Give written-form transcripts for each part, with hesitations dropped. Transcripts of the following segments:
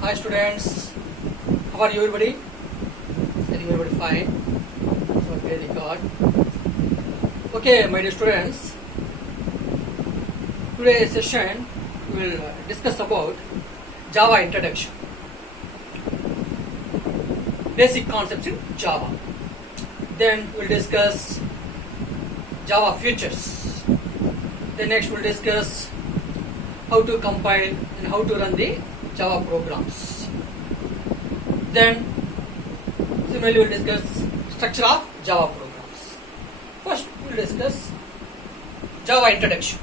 Hi students, how are you everybody? I think everybody fine. So very good. Okay, my dear students, today's session we will discuss about Java introduction, basic concepts in Java. Then we'll discuss Java features. Then next we'll discuss how to compile and how to run the Java programs. Then similarly we'll discuss structure of Java programs. First we'll discuss Java introduction.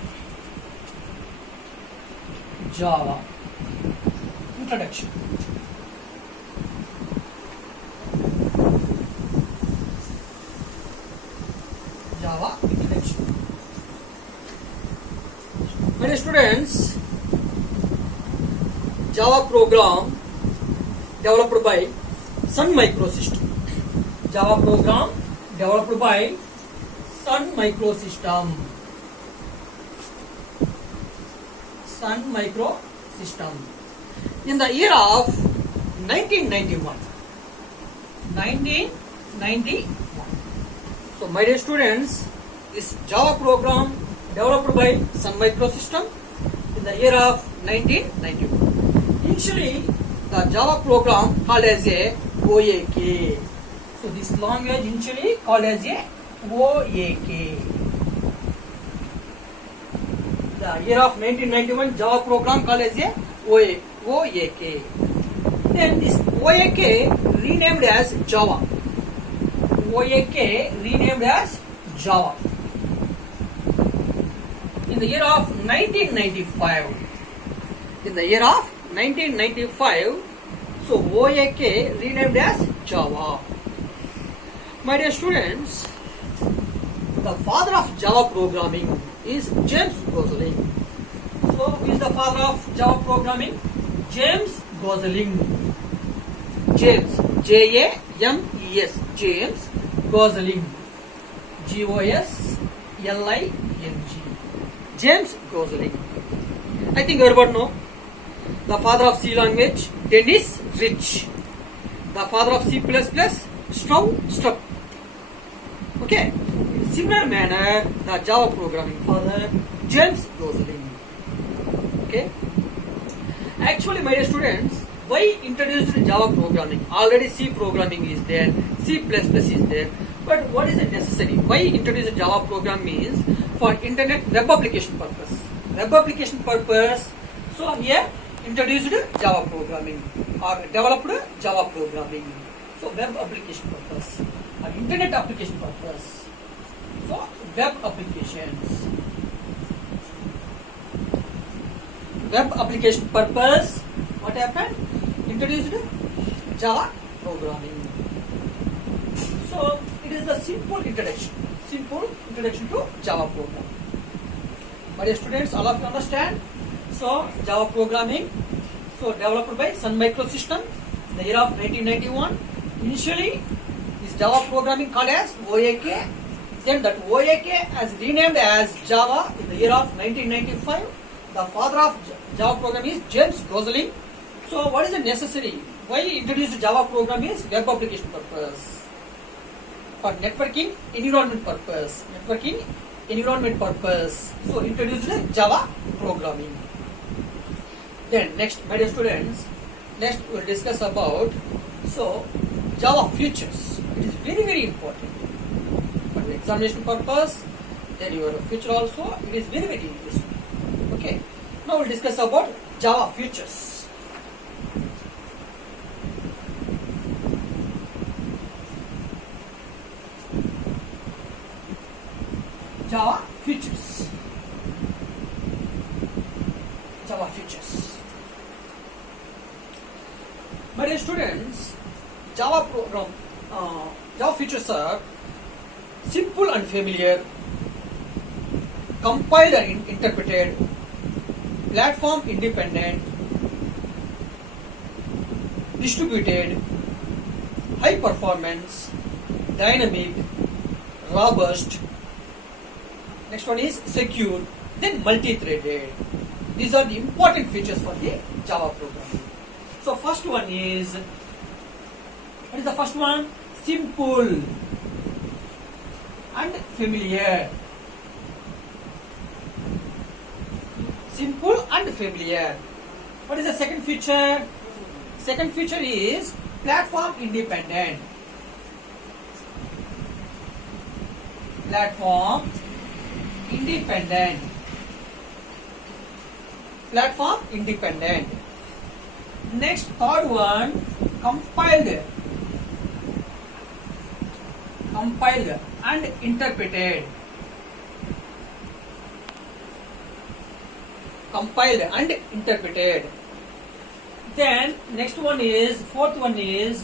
Java introduction. Java introduction. My dear students, Java program developed by Sun Microsystem. Java program developed by Sun Microsystem. Sun Microsystem. In the year of 1991. 1991. So, my dear students, this Java program developed by Sun Microsystem in the year of 1991. Initially, the Java program called as a OAK. So, this language initially called as a OAK. The year of 1991 Java program called as a OAK. Then this OAK renamed as Java. OAK renamed as Java. In the year of 1995. In the year of 1995, so OAK renamed as Java. My dear students, the father of Java programming is James Gosling. So, who is the father of Java programming? James Gosling. James, J-A-M-E-S, James Gosling. G-O-S-L-I-N-G. James Gosling. I think everybody know. The father of C language, Dennis Rich. The father of C++, Stroud. Okay. In similar manner, the Java programming father, James Gosling. Okay. Actually, my dear students, why introduced Java programming? Already C programming is there, C++ is there. But what is it necessary? Why introduce Java program means for internet web application purpose. Web application purpose. So here introduced Java programming or developed Java programming. So web application purpose or internet application purpose. So web applications. Web application purpose. What happened? Introduced Java programming. So it is the simple introduction. Simple introduction to Java program. My dear students, all of you understand? So Java programming, so developed by Sun Microsystem in the year of 1991. Initially, this Java programming called as OAK. Then that OAK has renamed as Java in the year of 1995. The father of Java programming is James Gosling. So what is the necessary? Why introduce Java program is web application purpose. For networking environment purpose. Networking environment purpose. So introduced Java programming. Then next, my dear students, next we will discuss about Java features. It is very important. For the examination purpose, then your future also, it is very interesting. Okay. Now we will discuss about Java features. Java features. Java features. My dear students, Java features are simple and familiar, compiled and interpreted, platform independent, distributed, high performance, dynamic, robust. Next one is secure, then multi-threaded. These are the important features for the Java programming. So first one is, what is the first one? Simple and familiar. Simple and familiar. What is the second feature? Second feature is platform independent. Platform independent. Platform independent. Next, third one, compiled. Compiled and interpreted. Compiled and interpreted. Then next one is, fourth one is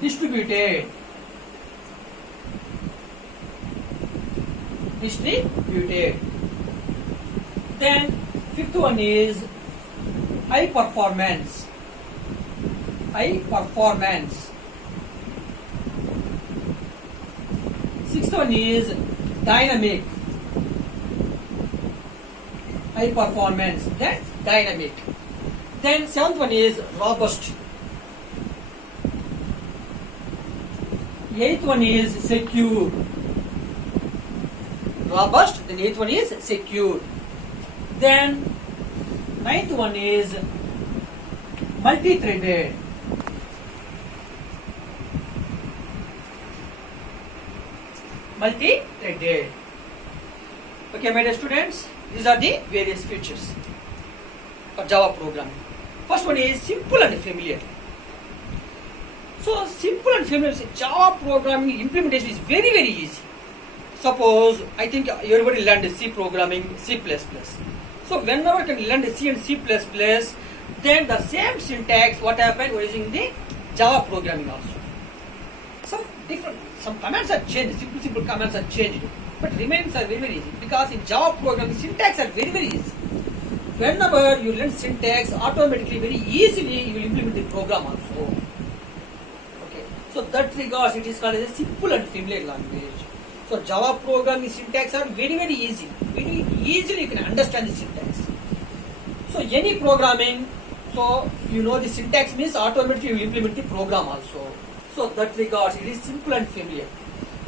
distributed. Distributed. Then fifth one is high performance. High performance. Sixth one is dynamic. High performance. Then dynamic. Then seventh one is robust. Eighth one is secure. Robust. Then eighth one is secure. Then ninth one is multi-threaded. Multi-threaded. Okay, my dear students, these are the various features for Java programming. First one is simple and familiar. So simple and familiar, Java programming implementation is very, very easy. Suppose, I think everybody learned C programming, C++. So whenever you can learn C and C++, then the same syntax, what happened, we're using the Java programming also. Some commands are changed, simple commands are changed, but remains are very, very easy, because in Java programming, syntax are very, very easy. Whenever you learn syntax, automatically, very easily, you will implement the program also. Okay, so that regards, it is called as a simple and familiar language. So Java programming syntax are very, very easy. Very easily you can understand the syntax. So any programming, so you know the syntax means automatically you implement the program also. So that regards, it is simple and familiar.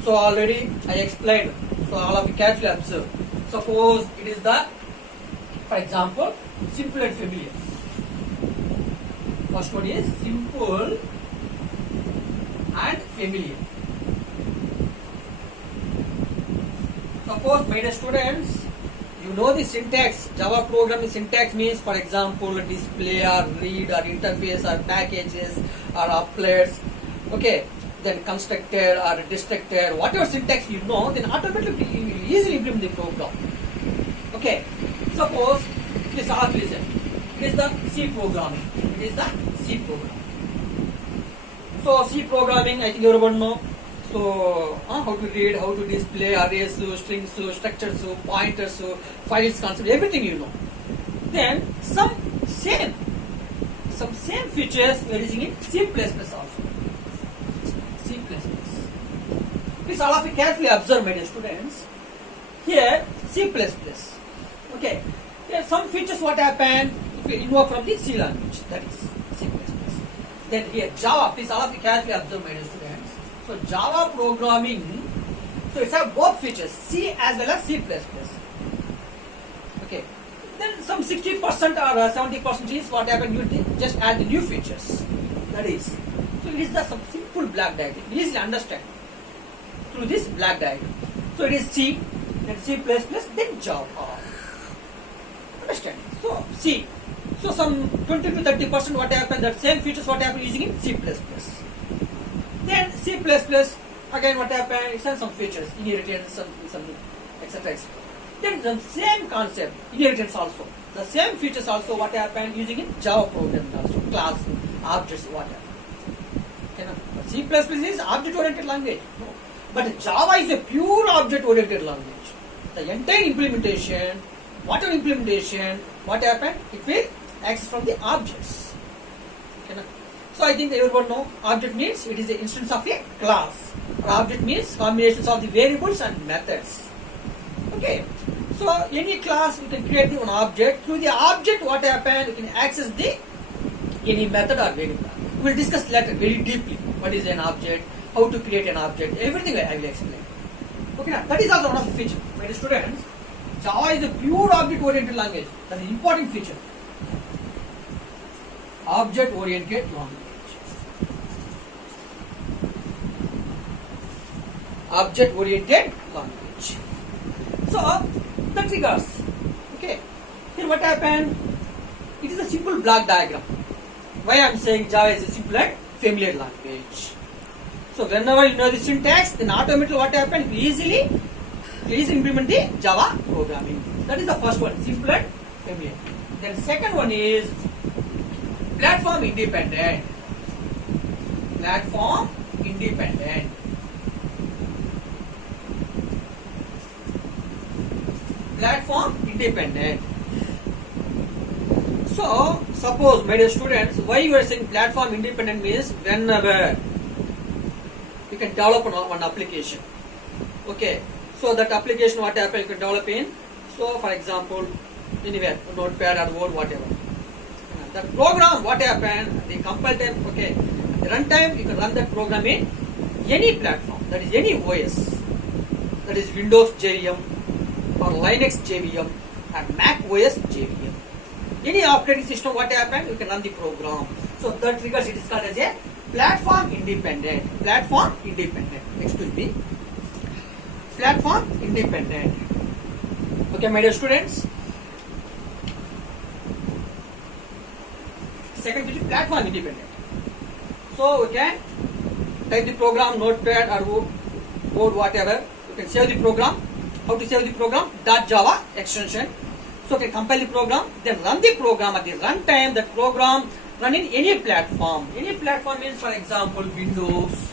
So already I explained. So all of you carefully observe. Suppose it is the, for example, simple and familiar. First one is simple and familiar. Suppose, my dear students, you know the syntax. Java programming syntax means, for example, display or read or interface or packages or applets. Okay, then constructor or destructor, whatever syntax you know, then automatically you will easily implement the program. Okay, suppose, please all listen. It is the C programming. It is the C programming. So C programming, I think everyone know. So how to read, how to display arrays, strings, structures, pointers, files, concept, everything you know. Then some same features we are using in C++ also. C++. Please all of you carefully observe, my dear students. Here C++. Okay. There are some features what happen if you invoke from the C language, that is C++. Then here Java, please all of you carefully observe, my dear students. So Java programming, so it's have both features, C as well as C++. Okay. Then some 60% or 70% is what happened, you just add the new features. That is. So it is the some simple block diagram. Easily understand through this block diagram. So it is C, then C++, then Java. Understand? So C. So some 20 to 30% what happened, that same features what happened using in C++. Then C++, again what happened, it has some features, inheritance, something, etc. Then the same concept, inheritance also. The same features also what happened using in Java programming also, class, objects, what happened. C++ is object-oriented language. No. But Java is a pure object-oriented language. The entire implementation, whatever implementation, what happened, it will access from the objects. So I think everyone know object means it is an instance of a class. Or object means combinations of the variables and methods. Okay. So any class we can create one object. Through the object, what happen? You can access the any method or variable. We will discuss later very deeply what is an object, how to create an object, everything I will explain. Okay, now that is also one of the features. My dear students, Java is a pure object-oriented language. That is an important feature. Object-oriented language. Object-oriented language. So that regards. Okay. Here what happened? It is a simple block diagram. Why I am saying Java is a simple and familiar language. So whenever you know the syntax, then automatically what happens? Easily implement the Java programming. That is the first one, simple and familiar. Then second one is platform independent. Platform independent. Platform independent. So suppose, my dear students, why you are saying platform independent means whenever you can develop one application. Okay, so that application what happen you can develop in, so for example anywhere, Notepad or Word, whatever. That program what happen, the compile time, okay, at the runtime you can run that program in any platform, that is any OS, that is Windows JVM or Linux JVM and Mac OS JVM. Any operating system what happen, you can run the program. So that triggers it is called as a platform independent. Platform independent. Excuse me. Platform independent. Okay, my dear students. Second feature, platform independent. So we can type the program, Notepad or Word, whatever. You can save the program. How to save the program? .java extension. So you can compile the program, then run the program at the runtime. That program run in any platform. Any platform means, for example, Windows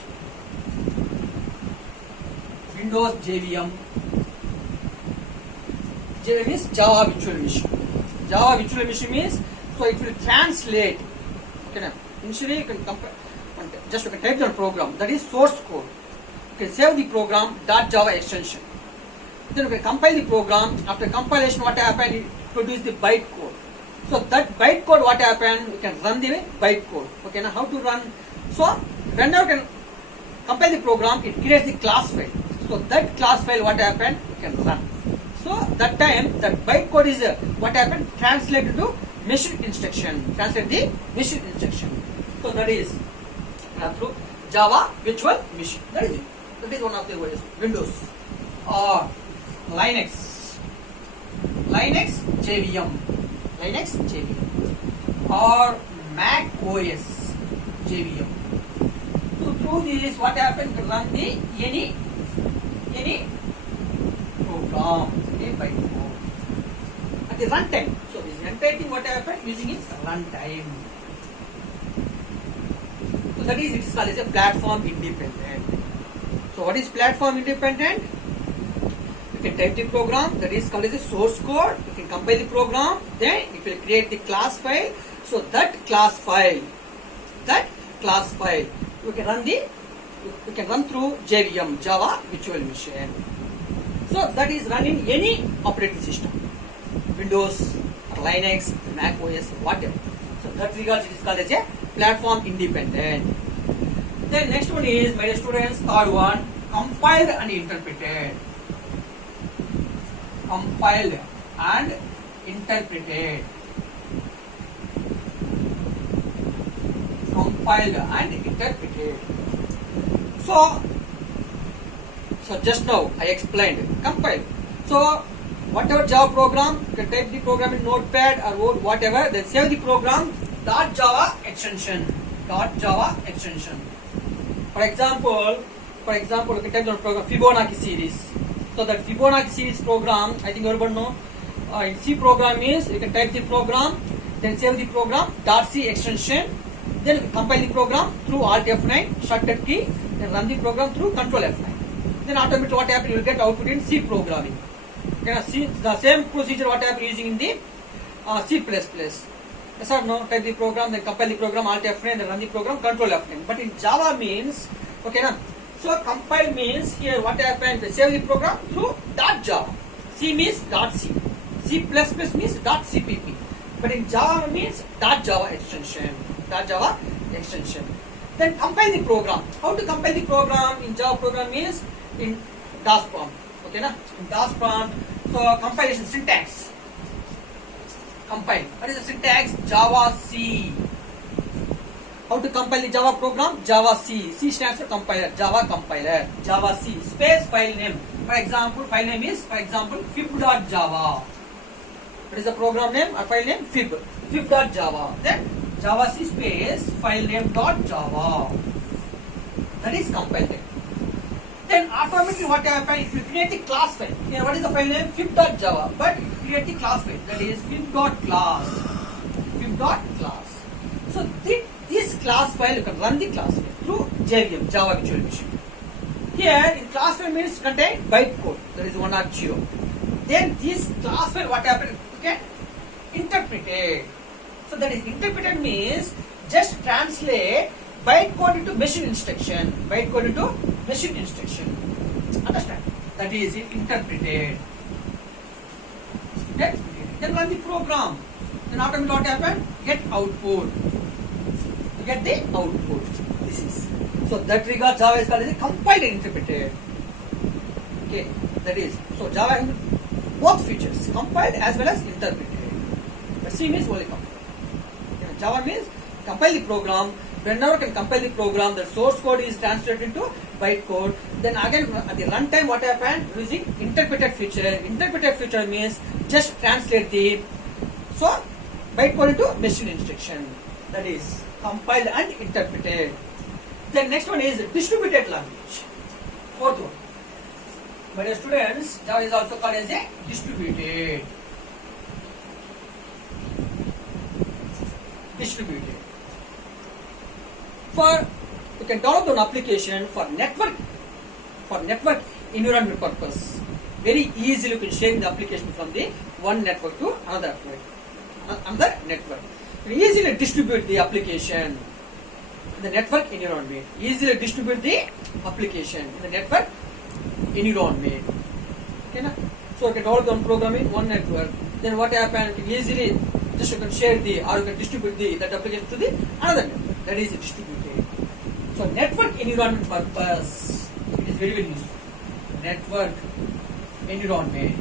JVM. JVM means Java Virtual Machine. Java Virtual Machine means, so it will translate. Okay, now initially you can compare, just you can type the program, that is source code. You can save the program .java extension. Then you can compile the program. After compilation, what happened? It produce the byte code. So that byte code, what happened? You can run the byte code. Okay, now how to run? So whenever you can compile the program, it creates the class file. So that class file, what happened? You can run. So that time, that byte code is what happened? Translated to machine instruction. Translate the machine instruction. So that is through Java Virtual Machine. That is it. That is one of the ways. Windows or Linux JVM or Mac OS JVM. So through this, what happened? To run the any program by code at the runtime. So this entire thing, what happened? Using its runtime. So that is, it is called as a platform independent. So what is platform independent? You can type the program, that is called as a source code. You can compile the program, then it will create the class file. So that class file, you can run through JVM, Java Virtual Machine. So that is run in any operating system, Windows, Linux, Mac OS, whatever. So that regards it is called as a platform independent. Then next one is, my dear students, third one, compiled and interpreted. Compiled and interpreted. Compiled and interpreted. So just now I explained compile. So whatever Java program, you can type the program in Notepad or Word, whatever, then save the program .java extension. For example, you can type the program Fibonacci series. So that Fibonacci series program, I think everyone know. In C program is, you can type the program, then save the program .c extension, then you can compile the program through Alt F9 shortcut key, then run the program through Control F9. Then automatically what happens, you will get output in C programming. You can see the same procedure what happens using in the C++. Yes or no? Type the program, then compile the program, Alt F9, then run the program, Control F9. But in Java means, okay, now, so compile means here what happens, they save the program through .java. C means .c. C++ means .cpp. But in Java means .java extension. .java extension. Then compile the program. How to compile the program in Java program means in DOS prompt. Okay, na? In DOS prompt. So compilation syntax. Compile. What is the syntax? Java C. How to compile the Java program? Java C. C stands for compiler. Java compiler. Java C. Space file name. For example, file name is, for example, fib.java. What is the program name or file name? Fib. Fib.java. Then Java C space file name dot Java. That is compiled. Then automatically what happens? It will create a class file. Here, what is the file name? Fib.java. But it will create a class file. That is fib.class. Fib.class. So this class file, you can run the class file through JVM, Java Virtual Machine. Here, in class file means contain bytecode. That is 1 or 0. Then this class file, what happens? You can interpret it. So that is interpreted means just translate bytecode into machine instruction. Bytecode into machine instruction. Understand? That is interpreted. Okay? Then run the program. Then automatically what happens? Get output. You get the output. This is. So that regard Java is called as a compiled and interpreted. Okay, that is. So Java has both features, compiled as well as interpreted. But C means only compiled. Okay, Java means compile the program. Whenever can compile the program, the source code is translated into bytecode. Then again at the runtime what happens? Using interpreted feature. Interpreted feature means just translate the bytecode into machine instruction. That is compiled and interpreted. Then next one is distributed language. Fourth one. My dear students, Java is also called as a distributed. Distributed. You can develop an application for network environment purpose. Very easily you can share the application from the one network to another network. You easily distribute the application in the network environment. Easily distribute the application in the network environment. Okay, na? So you can develop one program in one network. Then what happens? You can easily you can share or you can distribute that application to the another network. That is distributed. So network environment purpose, it is very useful. Network environment.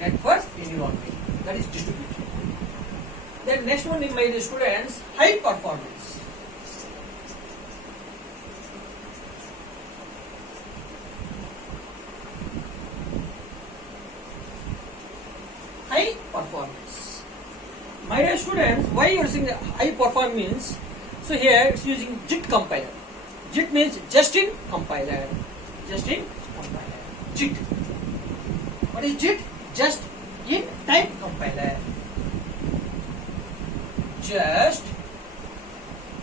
Network environment. That is distributed. Then next one in my students, high performance. High performance. My dear students, why you are using high performance? So here it's using JIT compiler. JIT means just in compiler. Just in compiler. JIT. What is JIT? Just in time compiler. Just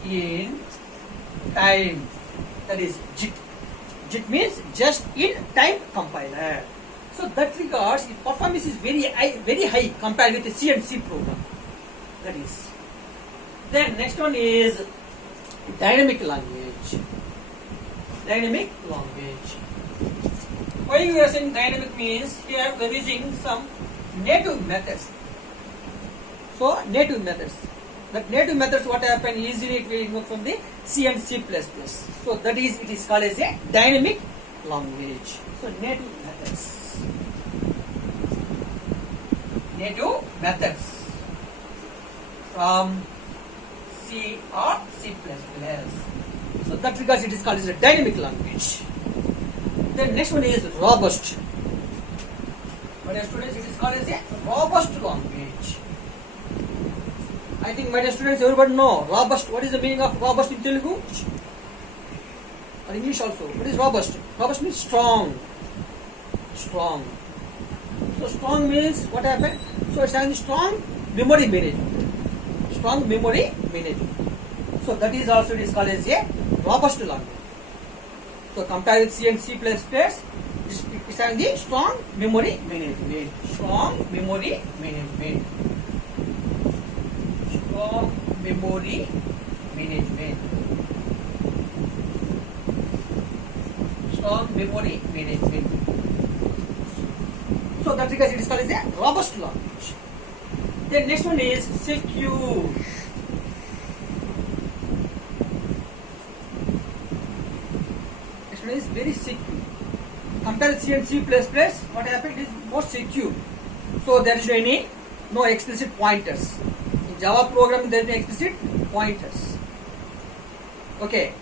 in time. That is JIT. JIT means just in time compiler. So that regards the performance is very high compared with the C and C program. That is. Then next one is dynamic language. Dynamic language. Why you are saying dynamic means here we are using some native methods. So native methods. That native methods what happen easily it will move from the C and C++. So that is it is called as a dynamic language. So native methods. Native methods from C or C++. So that regards it is called as a dynamic language. Then next one is robust. My dear students, it is called as a robust language. I think my dear students everybody know robust. What is the meaning of robust in Telugu? Or English also. What is robust? Robust means strong. Strong. So strong means what happened? So it's having strong memory management. Strong memory management. So that is also it is called as a robust language. So compared with C and C++, it's having the strong memory management. Strong memory management. Strong memory management. strong memory management. So that because it is called as a robust language. Then next one is secure. Next one is very secure. Compare C and C++, what happened is more secure. So there is no explicit pointers. In Java programming there is no explicit pointers. Okay.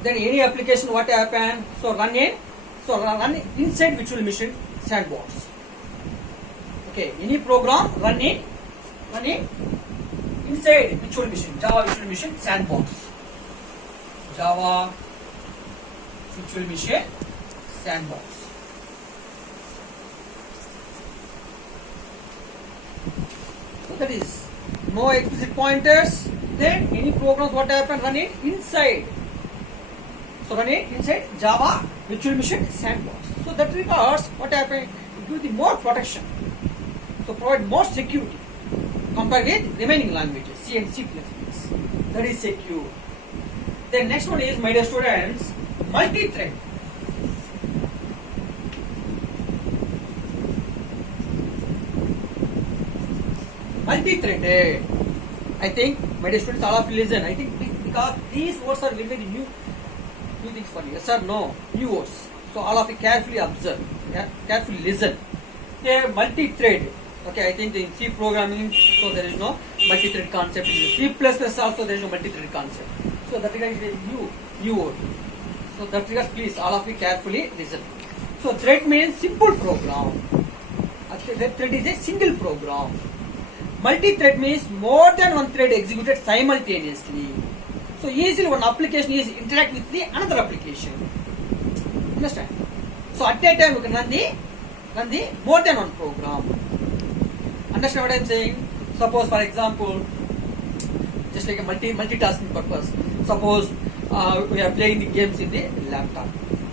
Then any application what happened? So run inside virtual machine sandbox. Okay. Any program run inside virtual machine, Java virtual machine sandbox. Java virtual machine sandbox. So that is no explicit pointers. Then any programs what happen run it inside. So run it inside Java virtual machine sandbox. So that regards what happened, it gives the more protection. So provide more security compared with remaining languages C and C++. That is secure. Then next one is, my dear students, multi-thread. Multi-threaded. I think, my dear students, all of you listen. I think because these words are very new things for you. Yes or no? New words. So all of you carefully observe, carefully listen. They are multi-thread. Okay, I think in C programming, so there is no multi-thread concept. In C++ also there is no multi-thread concept. So that is a new word. So that regards, please all of you carefully listen. So thread means simple program. Thread is a single program. Multi-thread means more than one thread executed simultaneously. So easily one application is interact with the another application. Understand? So at that time you can run the more than one program. Understand what I am saying? Suppose for example, just like a multitasking purpose. Suppose we are playing the games in the laptop.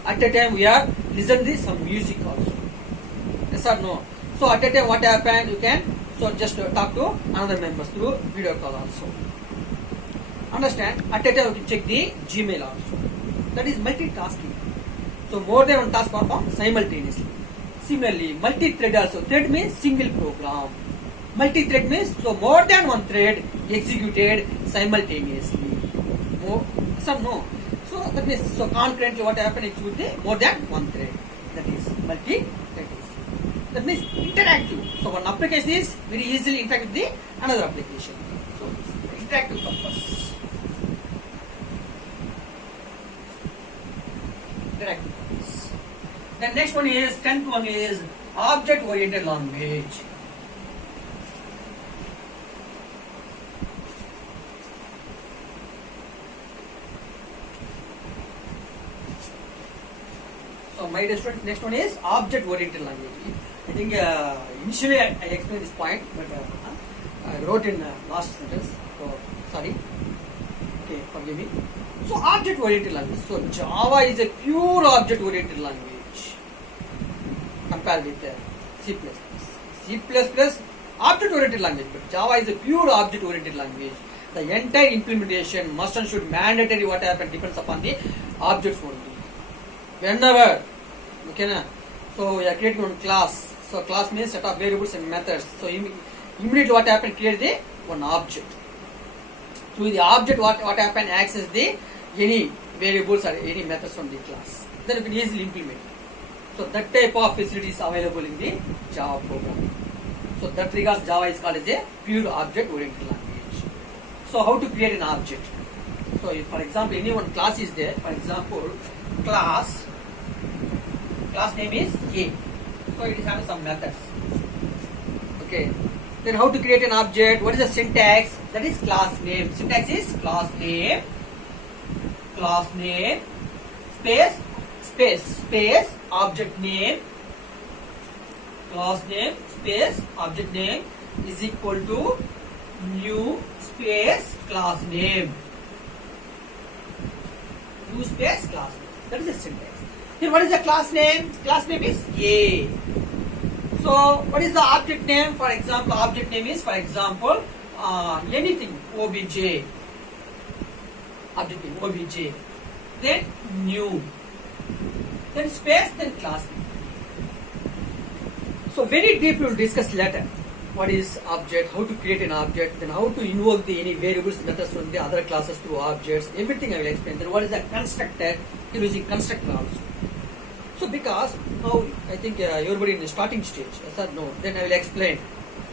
At that time we are listening to some music also. Yes or no? So at that time what happened? You can just talk to another members through video call also. Understand? At that time you can check the Gmail also. That is multitasking. So more than one task performed simultaneously. Similarly, multi-thread also. Thread means single program. Multi-thread means so more than one thread executed simultaneously. Some no. So that means so concurrently what happened is with the more than one thread. That is multi-thread. That means interactive. So one application is very easily interact with the another application. So interactive purpose. Interactive purpose. Then next one is 10th one is object-oriented language. So my dear students, next one is object-oriented language. I think initially I explained this point, but I wrote in last sentence. So sorry. Okay, forgive me. So object-oriented language. So Java is a pure object-oriented language compared with C++. C++ object-oriented language, but Java is a pure object-oriented language. The entire implementation must and should mandatory what happen depends upon the objects only. Whenever, okay na? So we are creating one class. So class means set of variables and methods. So immediately what happened, create the one object. Through the object what happened, access the any variables or any methods from the class. Then you can easily implement. So that type of facility is available in the Java programming. So that regards Java is called as a pure object oriented language. So how to create an object? So if, for example, any one class is there. For example, class name is A. So it is having some methods. Okay. Then how to create an object? What is the syntax? That is class name. Syntax is class name, space, object name, class name, space, object name is equal to new space class name. New space class name. That is the syntax. Here what is the class name? Class name is A. So what is the object name? For example, object name is, for example, anything, obj. Object name, obj. Then new. then space, then class name. So very deep we will discuss later. What is object, how to create an object, then how to invoke the any variables methods from the other classes through objects, everything I will explain. Then what is a constructor, using constructor also. So because now I think everybody in the starting stage, yes or no, then I will explain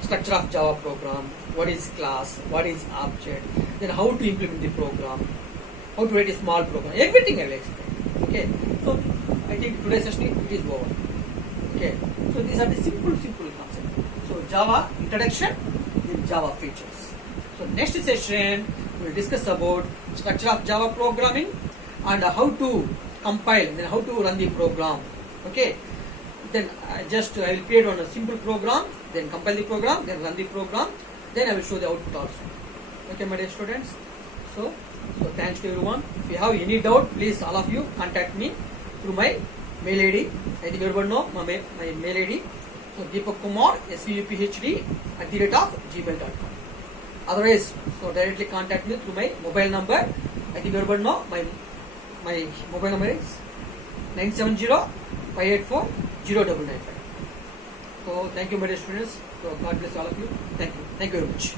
structure of Java program, what is class, what is object, then how to implement the program, how to write a small program, everything I will explain. Okay, so I think today's session it is over. Okay, so these are the simple concepts. So Java introduction, then Java features. So next session we will discuss about structure of Java programming and how to compile, then how to run the program. Okay, then I will create on a simple program, then compile the program, then run the program, then I will show the output also. Okay, my dear students. So thanks to everyone. If you have any doubt, please all of you contact me through my mail ID. I think everyone know my mail ID. So Deepak Kumar SVUPHD @gmail.com. Otherwise, so directly contact me through my mobile number. I think everyone know my mobile number is 970-584-0995. So thank you, my dear students. So God bless all of you. Thank you very much.